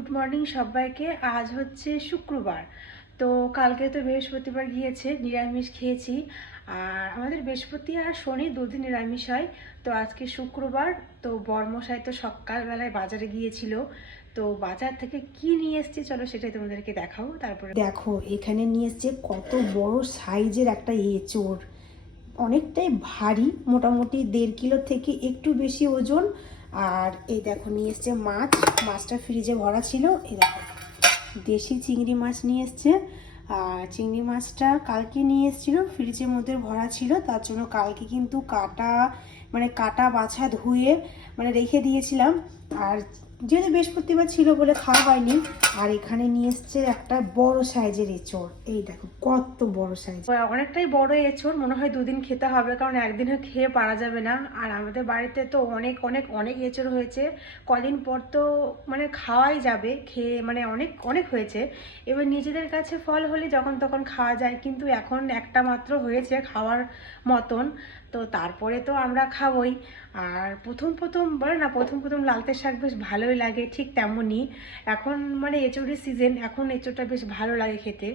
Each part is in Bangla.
গুড মর্নিং সবাইকে। আজ হচ্ছে শুক্রবার, তো কালকে তো বৃহস্পতিবার গিয়েছে, নিরামিষ খেয়েছি। আর আমাদের বৃহস্পতি আর শনি দুদিন নিরামিষ হয়। তো আজকে শুক্রবার, তো বর্মশাই তো সকালবেলায় বাজারে গিয়েছিল। তো বাজার থেকে কি নিয়ে এসেছি চলো সেটাই তোমাদেরকে দেখাবো। তারপরে দেখো এখানে নিয়ে এসছে কত বড় সাইজের একটা এঁচোড়, অনেকটাই ভারী, মোটামুটি 1.5 কিলো থেকে একটু বেশি ওজন। আর এই দেখো নিয়ে এসছে মাছ, মাছটা ফ্রিজে ভরা ছিল। এই দেখো দেশি চিংড়ি মাছ নিয়ে এসছে। আর চিংড়ি মাছটা কালকে নিয়ে এসেছিল, ফ্রিজের মধ্যে ভরা ছিল, তার জন্য কালকে কিন্তু কাটা বাছা ধুয়ে রেখে দিয়েছিলাম। আর যেহেতু বৃহস্পতিবার ছিল বলে খাওয়া হয়নি। আর এখানে নিয়ে এসছে একটা বড় সাইজের এঁচোড়, এই দেখো কত বড় সাইজ, অনেকটাই বড় এঁচোড়, মনে হয় দুদিন খেতে হবে, কারণ একদিনে খেয়ে পারা যাবে না। আর আমাদের বাড়িতে তো অনেক অনেক অনেক এঁচোড় হয়েছে, কদিন পর তো খাওয়াই যাবে, খেয়ে অনেক অনেক হয়েছে। এবার নিজেদের কাছে ফল হলে যখন তখন খাওয়া যায়, কিন্তু এখন একটা মাত্র হয়েছে খাওয়ার মতন, তো তারপরে তো আমরা খাবই। আর প্রথম প্রথম বলে না, প্রথম প্রথম লালতে শাক বেশ ভালোই লাগে, ঠিক তেমনই এখন এঁচোড়ের সিজন, এখন এঁচোড়টা বেশ ভালো লাগে খেতে।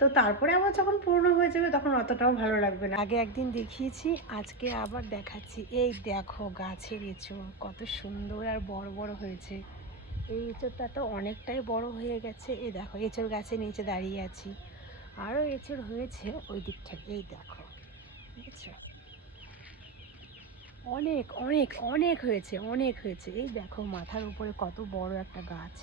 তো তারপরে আবার যখন পুরনো হয়ে যাবে তখন অতটাও ভালো লাগবে না। আগে একদিন দেখিয়েছি, আজকে আবার দেখাচ্ছি। এই দেখো গাছের এঁচোড় কত সুন্দর আর বড় বড় হয়েছে। এই এঁচোড়টা তো অনেকটাই বড় হয়ে গেছে। এই দেখো এঁচোড় গাছের নিচে দাঁড়িয়ে আছি, আরও এঁচোড় হয়েছে ওই দিকটায়, এই দেখো, বুঝছো, অনেক অনেক অনেক হয়েছে, অনেক হয়েছে। এই দেখো মাথার উপরে কত বড় একটা গাছ।